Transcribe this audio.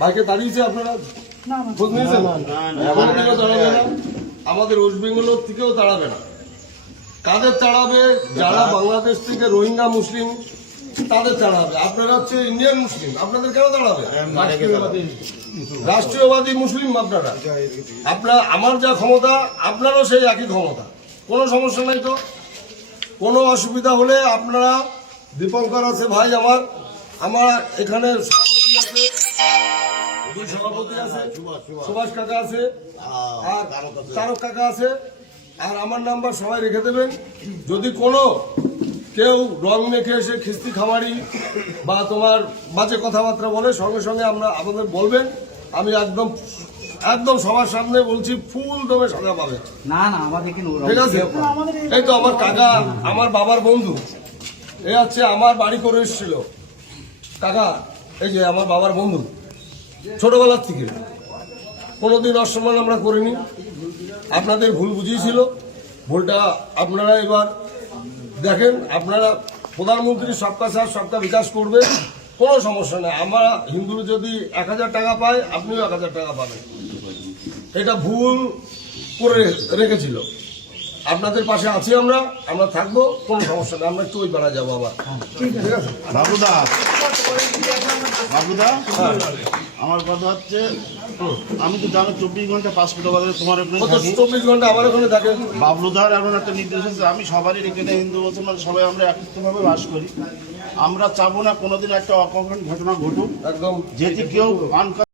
ভাইকে তাড়িয়েছে আপনারা খোঁজ নিয়েছেন? তাড়াবে না, আমাদের ওয়েস্ট বেঙ্গলের থেকেও তাড়াবে না। কাদের তাড়াবে? যারা বাংলাদেশ থেকে রোহিঙ্গা মুসলিম তাদের তাড়াবে। আপনারা হচ্ছে ইন্ডিয়ান মুসলিম, আপনাদের কেন তাড়াবে? রাষ্ট্রীয়বাদী মুসলিম আপনারা। আমার যা ক্ষমতা আপনারও সেই একই ক্ষমতা, কোনো সমস্যা নাই তো। কোনো অসুবিধা হলে আপনারা, দীপঙ্কর আছে ভাই আমার এখানে সভাপতি আছে, দুই সভাপতি আছে, সুভাষ কাকা আছে আর তারক কাকা আছে, আর আমার নাম্বার সবাই রেখে দেবেন। যদি কোনো কেউ রং মেখে এসে খিস্তি খামারি বা তোমার বাজে কথাবার্তা বলে, সঙ্গে সঙ্গে আমাদের বলবেন। আমি একদম সবার সামনে বলছি, ফুল দমে সাজা পাবে। না না আমাদের ঠিক আছে। এই তো আমার কাকা, আমার বাবার বন্ধু, এ হচ্ছে আমার বাড়ি করে এসেছিল কাকা। এই যে আমার বাবার বন্ধু, ছোটবেলার থেকে কোনোদিন অসম্মান আমরা করিনি। আপনাদের ভুল বুঝিয়েছিল, ভুলটা আপনারা এবার দেখেন। আপনারা প্রধানমন্ত্রী সবকা সাথ সবকা বিকাশ করবে, কোনো সমস্যা নেই। আমরা হিন্দু যদি 1000 টাকা পায়, আপনিও 1000 টাকা পাবেন। এটা ভুল করে রেখেছিল। আপনাদের পাশে আছি আমরা থাকবো, কোনো সমস্যা নেই। আমরা একটু ওই বেড়া যাবো আবার। ঠিক আছে বাবুদা, আমার কথা হচ্ছে, আমি তো জানো 24 ঘন্টা পাসপোর্ট বাজারে তোমার ওখানে থাকি। 24 ঘন্টা আমার ওখানে থাকে। বাবলুদার এমন একটা নির্দেশ আছে, আমি সবারই এখানে হিন্দু মুসলমান সবাই আমরা একত্রিতভাবে বাস করি। আমরা চাবো না কোনোদিন একটা অকল্যাণ ঘটনা ঘটুক, একদম যেটি কেউ